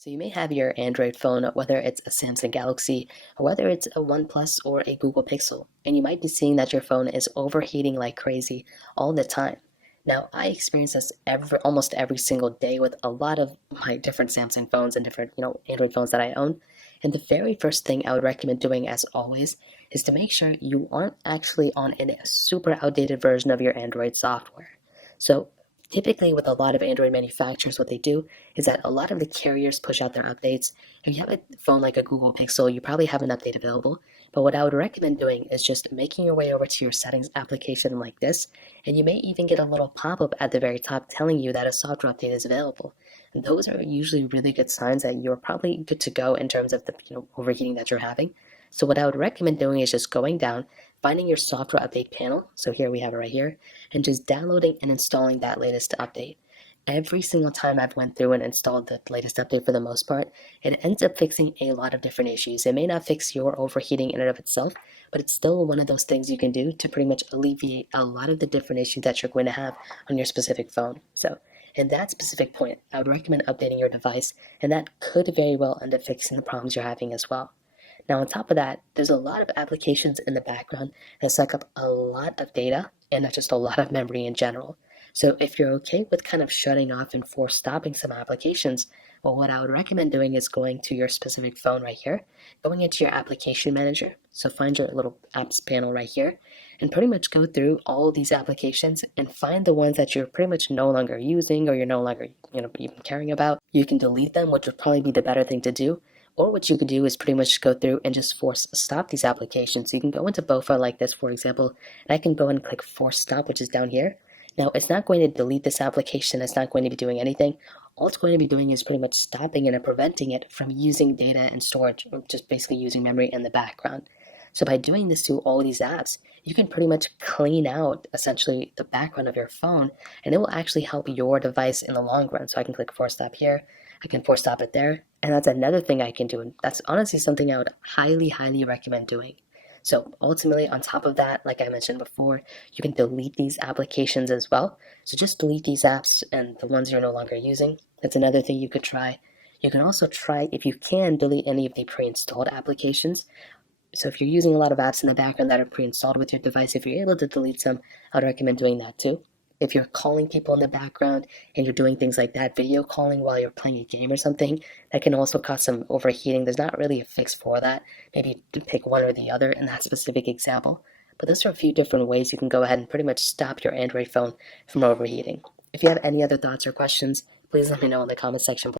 So you may have your Android phone, whether it's a Samsung Galaxy or whether it's a OnePlus or a Google Pixel, and you might be seeing that your phone is overheating like crazy all the time. Now, I experience this almost every single day with a lot of my different Samsung phones and different, Android phones that I own. And the very first thing I would recommend doing, as always, is to make sure you aren't actually on a super outdated version of your Android software. So typically with a lot of Android manufacturers, what they do is that a lot of the carriers push out their updates. If you have a phone like a Google Pixel, you probably have an update available. But what I would recommend doing is just making your way over to your settings application like this, and you may even get a little pop-up at the very top telling you that a software update is available. And those are usually really good signs that you're probably good to go in terms of the overheating that you're having. So what I would recommend doing is just going down, finding your software update panel. So here we have it right here, and just downloading and installing that latest update. Every single time I've went through and installed the latest update for the most part, it ends up fixing a lot of different issues. It may not fix your overheating in and of itself, but it's still one of those things you can do to pretty much alleviate a lot of the different issues that you're going to have on your specific phone. So in that specific point, I would recommend updating your device, and that could very well end up fixing the problems you're having as well. Now, on top of that, there's a lot of applications in the background that suck up a lot of data and not just a lot of memory in general. So if you're okay with kind of shutting off and force stopping some applications, well, what I would recommend doing is going to your specific phone right here, going into your application manager. So find your little apps panel right here and pretty much go through all these applications and find the ones that you're pretty much no longer using or you're no longer, even caring about. You can delete them, which would probably be the better thing to do. Or what you could do is pretty much go through and just force stop these applications. So you can go into BOFA like this, for example, and I can go and click force stop, which is down here. Now, it's not going to delete this application. It's not going to be doing anything. All it's going to be doing is pretty much stopping it and preventing it from using data and storage, or just basically using memory in the background. So by doing this to all these apps, you can pretty much clean out essentially the background of your phone, and it will actually help your device in the long run. So I can click force stop here, I can force stop it there, and that's another thing I can do. And that's honestly something I would highly, highly recommend doing. So ultimately, on top of that, like I mentioned before, you can delete these applications as well. So just delete these apps and the ones you're no longer using. That's another thing you could try. You can also try, if you can, delete any of the pre-installed applications. So if you're using a lot of apps in the background that are pre-installed with your device, if you're able to delete some, I'd recommend doing that too. If you're calling people in the background and you're doing things like that, video calling while you're playing a game or something, that can also cause some overheating. There's not really a fix for that. Maybe pick one or the other in that specific example. But those are a few different ways you can go ahead and pretty much stop your Android phone from overheating. If you have any other thoughts or questions, please let me know in the comment section below.